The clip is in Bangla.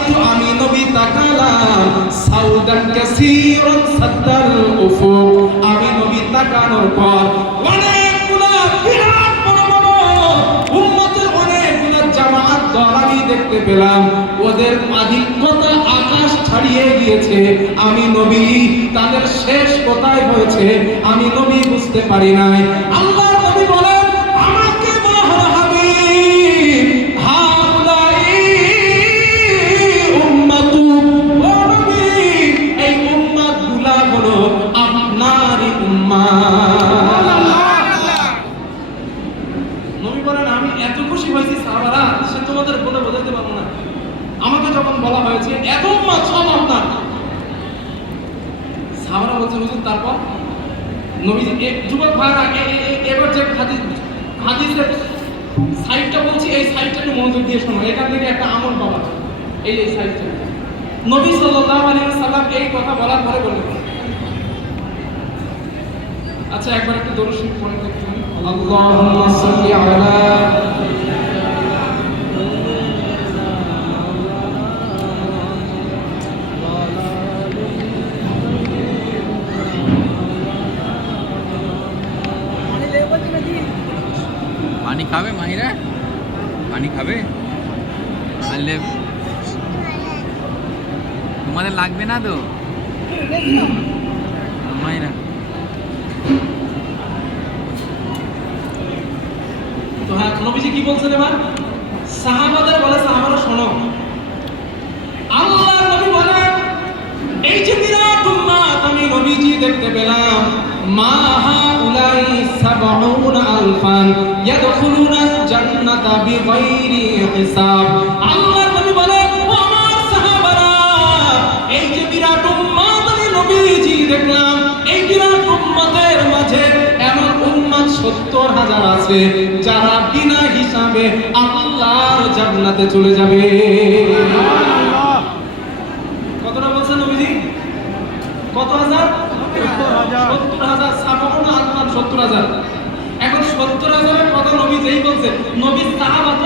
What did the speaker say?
রাআইতু আমি নবী তাকালাম সাউদান কাসীরান সাদ্দাল উফুক আমি নবী তাকানোর পর অনেকগুলা বিরাট বড় বড় উম্মতের অনেকগুলা জামাত দল আমি দেখতে পেলাম ওদের আধিক্যতা আকাশ ছাড়িয়ে গিয়েছে আমি নবী তাদের শেষ কোথায় হয়েছে আমি নবী বুঝতে পারি নাই আল্লাহর নবী বলেন আমাকে বলা হলো হাবিব হাউলাই উম্মতু ও নবী এই উম্মতগুলা হলো আপনারই উম্মাত নবী বলেন আমি এত খুশি হয়েছি সাহাবারা সে তোমাদের বলে বোঝাতে পারবো না আমাকে যখন বলা হয়েছে এত উম্মত সব আপনার সাহাবারা বলছে হুজুর তারপর নবীজি যুবক ভাইরা এবার যে হাদিসের সাইডটা বলছি এই সাইডটা একটু মনোযোগ দিয়ে শোনো এখান থেকে একটা আমল পাওয়া যায় এই সাইডটা নবী সাল্লাল্লাহু আলাইহি ওয়াসাল্লাম এই কথা বলার পরে বললেন আচ্ছা একবার একটু দরুদ শরীফ পড়েন দেখুন আল্লাহুম্মা সাল্লি আলা পানি খাবে মাহিরা পানি খাবে আনলে তোমাদের লাগবে না তো মাহিরা তো হ্যাঁ নবীজি কি বলছেন এবার সাহাবাদের বলে সাহাবারা শোনো আল্লাহর নবী বলেন এই যে বিরাট উম্মত আমি নবীজি দেখতে পেলাম মা হাউলাই সাবউনা আলফান ইয়াদখুলুনাল জান্নাতা বিগাইরি হিসাব আল্লাহর নবী বলেন ও আমার সাহাবারা এই যে বিরাট উম্মত আমি নবীজি দেখলাম এই বিরাট উম্মতের মাঝে এমন উম্মত ৭০,০০০ আছে যারা বিনা হিসাবে আল্লাহর জান্নাতে চলে যাবে কতটা বলছেন নবীজি কত হাজার ৭০,০০০ সাবাউনা আলফান ৭০,০০০ এখন ৭০,০০০ এর কথা নবী যেই বলছে নবী সাহাবা তো